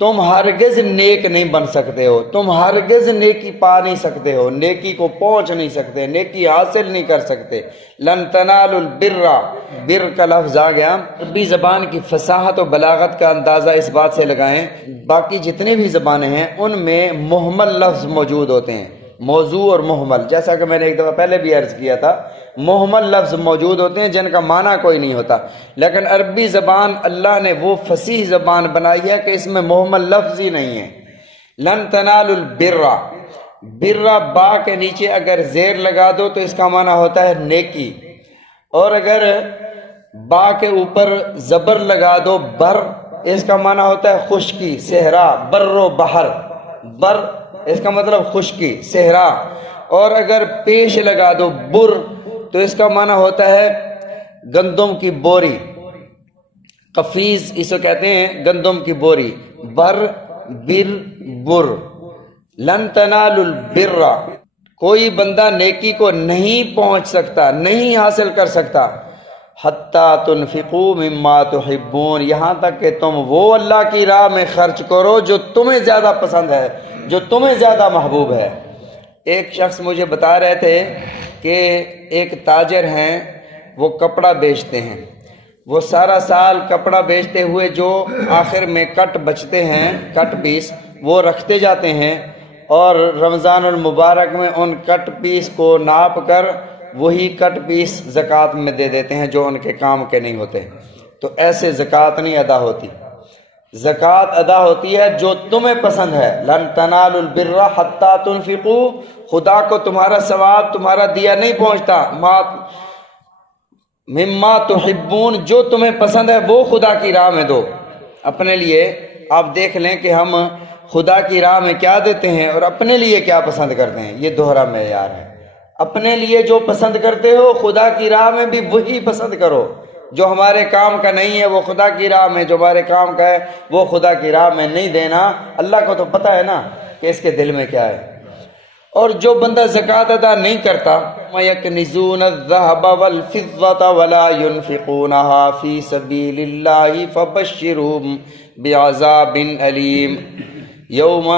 تم ہرگز نیک نہیں بن سکتے ہو، تم ہرگز نیکی پا نہیں سکتے ہو، نیکی کو پہنچ نہیں سکتے، نیکی حاصل نہیں کر سکتے۔ لن تنالوا البر، بر کا لفظ آ گیا۔ عربی زبان کی فصاحت و بلاغت کا اندازہ اس بات سے لگائیں، باقی جتنی بھی زبانیں ہیں ان میں مہمل لفظ موجود ہوتے ہیں، موضوع اور محمل، جیسا کہ میں نے ایک دفعہ پہلے بھی عرض کیا تھا، محمل لفظ موجود ہوتے ہیں جن کا معنی کوئی نہیں ہوتا، لیکن عربی زبان اللہ نے وہ فصیح زبان بنائی ہے کہ اس میں محمل لفظ ہی نہیں ہے۔ لن تنالوا البر، بر با کے نیچے اگر زیر لگا دو تو اس کا معنی ہوتا ہے نیکی، اور اگر با کے اوپر زبر لگا دو بر، اس کا معنی ہوتا ہے خشکی، صحرا، بر و بحر، بر اس کا مطلب خشکی، صحرا، اور اگر پیش لگا دو بر تو اس کا معنی ہوتا ہے گندم کی بوری، قفیز اسے کہتے ہیں، گندم کی بوری، بر بر بر۔ لن تنالوا البر، کوئی بندہ نیکی کو نہیں پہنچ سکتا، نہیں حاصل کر سکتا، حتی تنفقوا مما تحبون، یہاں تک کہ تم وہ اللہ کی راہ میں خرچ کرو جو تمہیں زیادہ پسند ہے، جو تمہیں زیادہ محبوب ہے۔ ایک شخص مجھے بتا رہے تھے کہ ایک تاجر ہیں، وہ کپڑا بیچتے ہیں، وہ سارا سال کپڑا بیچتے ہوئے جو آخر میں کٹ بچتے ہیں، کٹ پیس، وہ رکھتے جاتے ہیں، اور رمضان المبارک میں ان کٹ پیس کو ناپ کر وہی کٹ پیس زکوٰۃ میں دے دیتے ہیں جو ان کے کام کے نہیں ہوتے۔ تو ایسے زکوٰۃ نہیں ادا ہوتی، زکوٰۃ ادا ہوتی ہے جو تمہیں پسند ہے۔ لن تنالوا البر حتی تنفقوا، خدا کو تمہارا ثواب، تمہارا دیا نہیں پہنچتا، مما تحبون، جو تمہیں پسند ہے وہ خدا کی راہ میں دو۔ اپنے لیے آپ دیکھ لیں کہ ہم خدا کی راہ میں کیا دیتے ہیں اور اپنے لیے کیا پسند کرتے ہیں، یہ دوہرا معیار ہے۔ اپنے لیے جو پسند کرتے ہو خدا کی راہ میں بھی وہی پسند کرو، جو ہمارے کام کا نہیں ہے وہ خدا کی راہ میں، جو ہمارے کام کا ہے وہ خدا کی راہ میں نہیں دینا۔ اللہ کو تو پتہ ہے نا کہ اس کے دل میں کیا ہے۔ اور جو بندہ زکوٰۃ ادا نہیں کرتا، وَيَكْنِزُونَ الذَّهَبَ وَالْفِضَّةَ وَلَا يُنْفِقُونَهَا فِي سَبِيلِ اللَّهِ فَبَشِّرْهُم بِعَذَابٍ أَلِيمٍ۔ یوم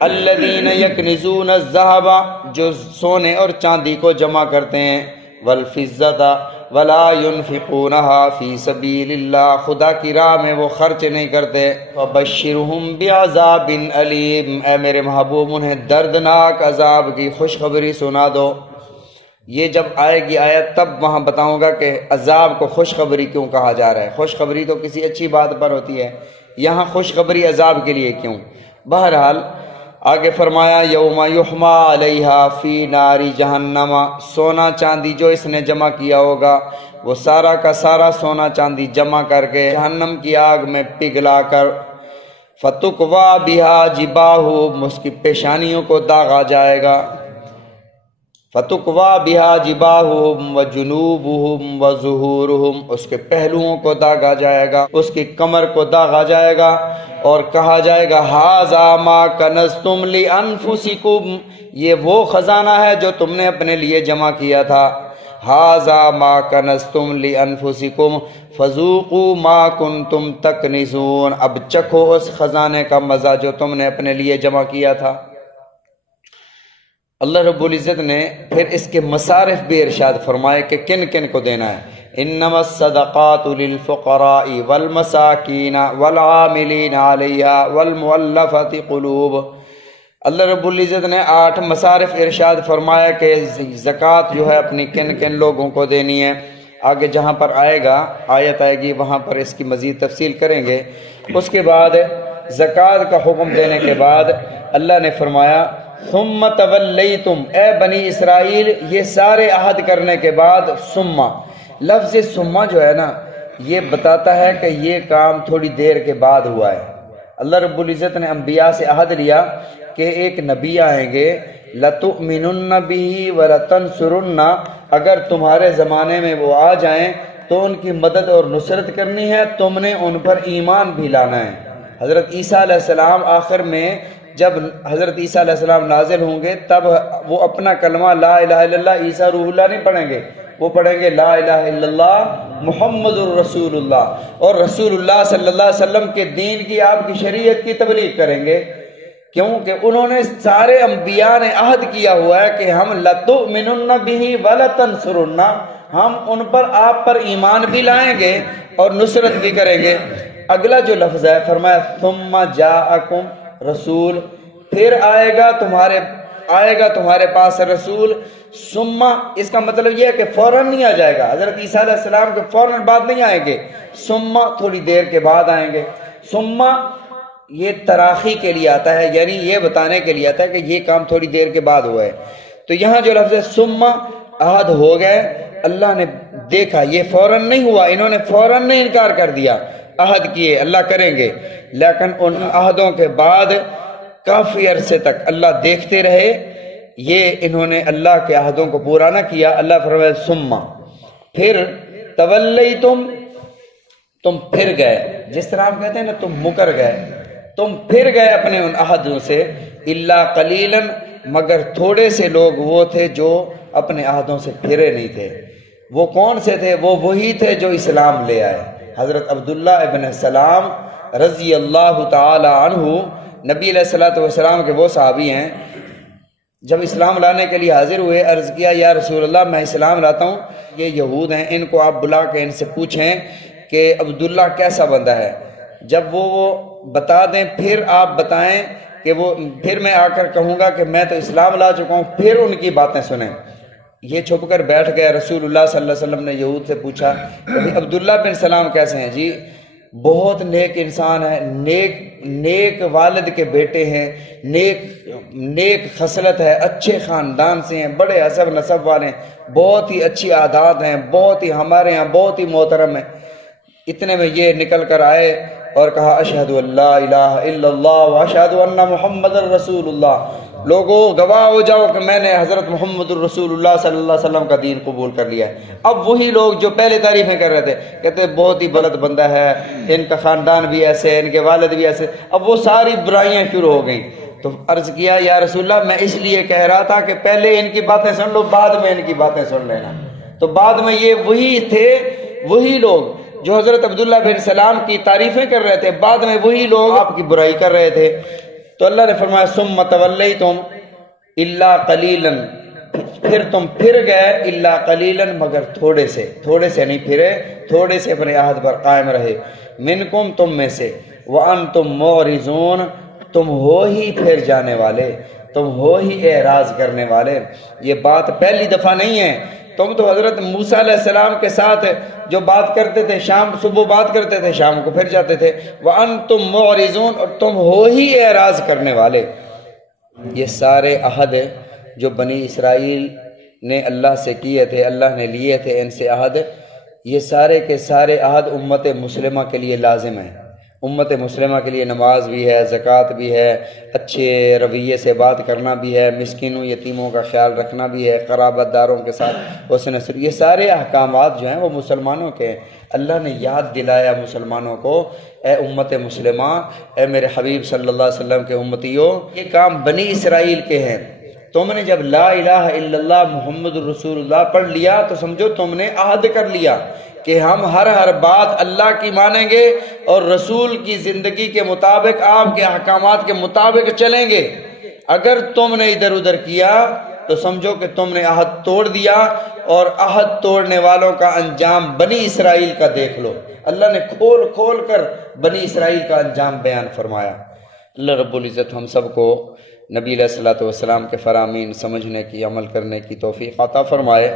الذین یکنزون الذهب، جو سونے اور چاندی کو جمع کرتے ہیں، والفضة ولا ينفقونها فی سبیل اللہ، خدا کی راہ میں وہ خرچ نہیں کرتے، فبشرہم بعذاب علیم، اے میرے محبوب انہیں دردناک عذاب کی خوشخبری سنا دو۔ یہ جب آئے گی آیت تب وہاں بتاؤں گا کہ عذاب کو خوشخبری کیوں کہا جا رہا ہے۔ خوشخبری تو کسی اچھی بات پر ہوتی ہے، یہاں خوشخبری عذاب کے لیے کیوں؟ بہرحال آگے فرمایا یوم یحما علیہا فی نار جہنم، سونا چاندی جو اس نے جمع کیا ہوگا وہ سارا کا سارا سونا چاندی جمع کر کے جہنم کی آگ میں پگھلا کر، فتقوا بہا جباہہم، اس کی پیشانیوں کو داغا جائے گا، فتقوا بہا جباہہم وجنوبہم وظہورہم، اس کے پہلوؤں کو داغا جائے گا، اس کی کمر کو داغا جائے گا، اور کہا جائے گا ھذا ما کنزتم لانفسکم، یہ وہ خزانہ ہے جو تم نے اپنے لیے جمع کیا تھا، ھذا ما کنزتم لانفسکم فذوقوا ما کنتم تکنزون، اب چکھو اس خزانے کا مزہ جو تم نے اپنے لیے جمع کیا تھا۔ اللہ رب العزت نے پھر اس کے مصارف بھی ارشاد فرمائے کہ کن کن کو دینا ہے۔ انما الصدقات للفقراء والمساکین والعاملین علیہا والمؤلفۃ قلوب، اللہ رب العزت نے 8 مصارف ارشاد فرمایا کہ زکوٰۃ جو ہے اپنی کن کن لوگوں کو دینی ہے۔ آگے جہاں پر آئے گا آیت آئے گی وہاں پر اس کی مزید تفصیل کریں گے۔ اس کے بعد زکوٰۃ کا حکم دینے کے بعد اللہ نے فرمایا ثم تولیتم، اے بنی اسرائیل، یہ سارے عہد کرنے کے بعد ثم، لفظ ثم جو ہے نا یہ بتاتا ہے کہ یہ کام تھوڑی دیر کے بعد ہوا ہے۔ اللہ رب العزت نے انبیاء سے عہد لیا کہ ایک نبی آئیں گے، لَتُؤْمِنُنَّ بِهِ وَلَتَنْصُرُنَّ، اگر تمہارے زمانے میں وہ آ جائیں تو ان کی مدد اور نصرت کرنی ہے، تم نے ان پر ایمان بھی لانا ہے۔ حضرت عیسیٰ علیہ السلام آخر میں جب حضرت عیسیٰ علیہ السلام نازل ہوں گے تب وہ اپنا کلمہ لا الہ الا اللہ عیسیٰ روح اللہ نہیں پڑھیں گے، وہ پڑھیں گے لا الہ الا اللہ محمد الرسول اللہ، اور رسول اللہ صلی اللہ علیہ وسلم کے دین کی، آپ کی شریعت کی تبلیغ کریں گے، کیونکہ انہوں نے سارے انبیاء نے عہد کیا ہوا ہے کہ ہم لَتُؤْمِنُنَّ بِهِ وَلَتَنْصُرُنَّ، ہم ان پر، آپ پر ایمان بھی لائیں گے اور نصرت بھی کریں گے۔ اگلا جو لفظ ہے فرمایا ثُمَّ جَاءَكُمْ رسول، پھر آئے گا تمہارے پاس رسول۔ ثم، اس کا مطلب یہ ہے کہ فوراً نہیں آ جائے گا، حضرت عیسیٰ علیہ السلام کے فوراً بعد نہیں آئیں گے، ثم تھوڑی دیر کے بعد آئیں گے۔ ثم یہ تراخی کے لیے آتا ہے، یعنی یہ بتانے کے لیے آتا ہے کہ یہ کام تھوڑی دیر کے بعد ہوا ہے۔ تو یہاں جو لفظ ہے ثم، عہد ہو گئے، اللہ نے دیکھا یہ فوراً نہیں ہوا، انہوں نے فوراً نہیں انکار کر دیا، عہد کیے اللہ کریں گے، لیکن ان عہدوں کے بعد کافی عرصے تک اللہ دیکھتے رہے، یہ انہوں نے اللہ کے عہدوں کو پورا نہ کیا۔ اللہ فرمائے ثم، پھر تولیتم، تم پھر گئے، جس طرح ہم کہتے ہیں نا تم مکر گئے، تم پھر گئے اپنے ان عہدوں سے، الا قلیلا، مگر تھوڑے سے لوگ وہ تھے جو اپنے عہدوں سے پھرے نہیں تھے۔ وہ کون سے تھے؟ وہ وہی تھے جو اسلام لے آئے۔ حضرت عبداللہ ابن سلام رضی اللہ تعالی عنہ نبی علیہ السلام کے وہ صحابی ہیں، جب اسلام لانے کے لیے حاضر ہوئے، عرض کیا یا رسول اللہ میں اسلام لاتا ہوں، یہ یہود ہیں، ان کو آپ بلا کے ان سے پوچھیں کہ عبداللہ کیسا بندہ ہے، جب وہ بتا دیں پھر آپ بتائیں کہ وہ، پھر میں آ کر کہوں گا کہ میں تو اسلام لا چکا ہوں، پھر ان کی باتیں سنیں۔ یہ چھپ کر بیٹھ گئے۔ رسول اللہ صلی اللہ علیہ وسلم نے یہود سے پوچھا کہ عبداللہ بن سلام کیسے ہیں؟ جی بہت نیک انسان ہے، نیک والد کے بیٹے ہیں، نیک خصلت ہے، اچھے خاندان سے ہیں، بڑے حسب نسب والے ہیں، بہت ہی اچھی عادات ہیں، بہت ہی ہمارے ہاں بہت ہی محترم ہیں۔ اتنے میں یہ نکل کر آئے اور کہا اشہد ان لا الہ الا اللہ واشہد ان محمد الرسول اللہ، لوگوں گواہ ہو جاؤ کہ میں نے حضرت محمد الرسول اللہ صلی اللہ علیہ وسلم کا دین قبول کر لیا ہے۔ اب وہی لوگ جو پہلے تعریفیں کر رہے تھے، کہتے بہت ہی بلد بندہ ہے، ان کا خاندان بھی ایسے، ان کے والد بھی ایسے، اب وہ ساری برائیاں شروع ہو گئیں۔ تو عرض کیا یا رسول اللہ میں اس لیے کہہ رہا تھا کہ پہلے ان کی باتیں سن لو، بعد میں ان کی باتیں سن لینا۔ تو بعد میں یہ وہی تھے، وہی لوگ جو حضرت عبداللہ بن سلام کی تعریفیں کر رہے تھے، بعد میں وہی لوگ آپ کی برائی کر رہے تھے۔ تو اللہ نے فرمایا ثم تولیتم الا قلیلا، پھر تم پھر گئے، الا قلیلا، مگر تھوڑے سے نہیں پھرے، تھوڑے سے اپنے عہد پر قائم رہے، منکم، تم میں سے، وانتم معرضون، تم ہو ہی پھر جانے والے، تم ہو ہی اعراض کرنے والے۔ یہ بات پہلی دفعہ نہیں ہے، تم تو حضرت موسیٰ علیہ السلام کے ساتھ جو بات کرتے تھے، شام صبح بات کرتے تھے، شام کو پھر جاتے تھے، وَأَنْتُمْ مُعْرِضُونَ، اور تم ہو ہی اعراض کرنے والے۔ یہ سارے عہد جو بنی اسرائیل نے اللہ سے کیے تھے، اللہ نے لیے تھے ان سے عہد، یہ سارے کے سارے عہد امت مسلمہ کے لیے لازم ہیں۔ امت مسلمہ کے لیے نماز بھی ہے، زکوٰۃ بھی ہے، اچھے رویے سے بات کرنا بھی ہے، مسکینوں یتیموں کا خیال رکھنا بھی ہے، قرابت داروں کے ساتھ حسن سلوک، یہ سارے احکامات جو ہیں وہ مسلمانوں کے ہیں۔ اللہ نے یاد دلایا مسلمانوں کو، اے امت مسلمہ، اے میرے حبیب صلی اللہ علیہ وسلم کے امتیوں، یہ کام بنی اسرائیل کے ہیں۔ تم نے جب لا الہ الا اللہ محمد الرسول اللہ پڑھ لیا تو سمجھو تم نے عہد کر لیا کہ ہم ہر بات اللہ کی مانیں گے اور رسول کی زندگی کے مطابق، آپ کے احکامات کے مطابق چلیں گے۔ اگر تم نے ادھر ادھر کیا تو سمجھو کہ تم نے عہد توڑ دیا، اور عہد توڑنے والوں کا انجام بنی اسرائیل کا دیکھ لو۔ اللہ نے کھول کھول کر بنی اسرائیل کا انجام بیان فرمایا۔ اللہ رب العزت ہم سب کو نبی علیہ الصلوۃ والسلام کے فرامین سمجھنے کی، عمل کرنے کی توفیق عطا فرمائے۔